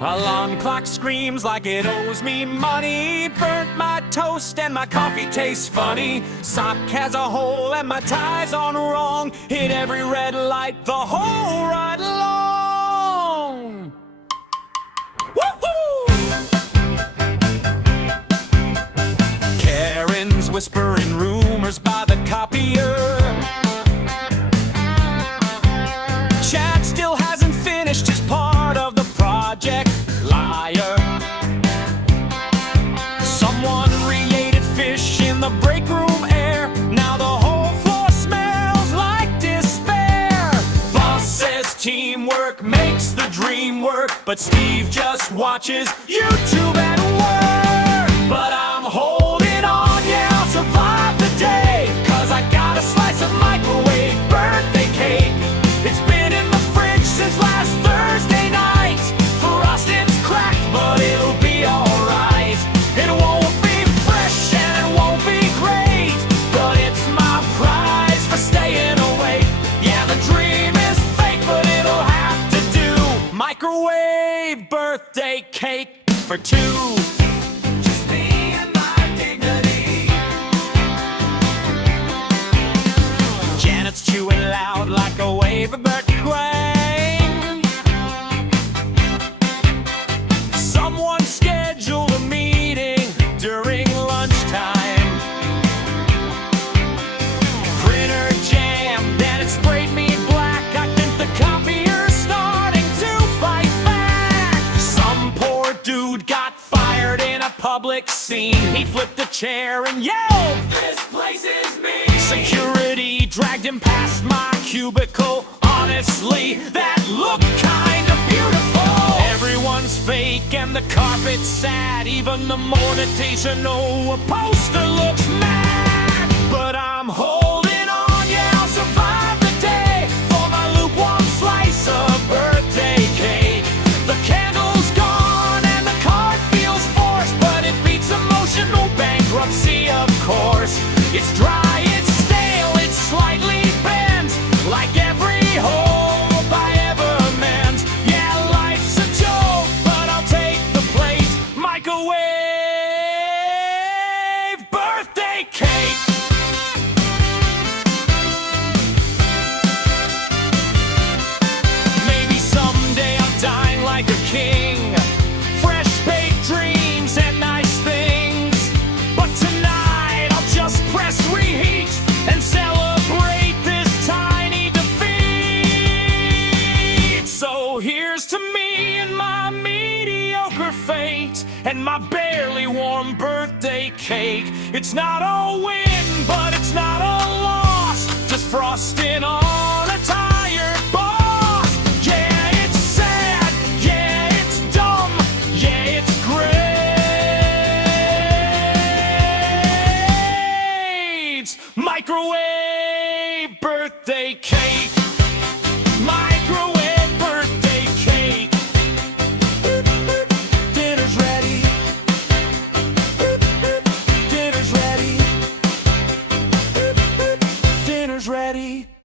Alarm clock screams like it owes me money. Burnt my toast and my coffee tastes funny. Sock has a hole and my tie's on wrong. Hit every red light the whole ride along. Woo-hoo! Karen's whispering rumors by the copier. Chad still hasn't finished his part of the project. Liar. Someone created fish in the break room air. Now the whole floor smells like despair. Boss says teamwork makes the dream work, but Steve just watches YouTube and work. But I'm holding on, yeah, I'll survive the day, 'cause I got a slice of microwave birthday cake. It's been in the fridge since last Thursday night. Frosting's cracked, but it'll be alright. It won't be fresh and it won't be great, but it's my prize for staying awake. Yeah, the dream is fake, but it'll have to do. Microwave birthday cake for two. Just me and my dignity. Janet's chewing loud like a wave of quang. Someone scheduled a meeting during lunchtime. Printer jammed and it sprayed me black. I think the copier's starting to fight back. Some poor dude got fired in a public scene. He flipped a chair and yelled, "This place is me!" Security dragged him past my cubicle. Honestly, that looked kinda beautiful. Everyone's fake and the carpet's sad. Even the motivational poster looks mad. But I'm holding on, yeah, I'll survive the day for my lukewarm slice of birthday cake. The candle's gone and the card feels forced, but it beats emotional bankruptcy, of course. It's dry, it's stale, it's slightly bent, like every hope I ever meant. Yeah, life's a joke, but I'll take the plate. Microwave birthday cake. Maybe someday I'll dine like a king. Fresh baked dreams and nice things. But tonight I'll just press reheat and celebrate this tiny defeat. So here's to me and my mediocre fate and my barely warm birthday cake. It's not a win, but it's not a loss. Just frosting on a tired boss. Yeah, it's sad. Yeah, it's dumb. Yeah, it's great. Microwave birthday cake.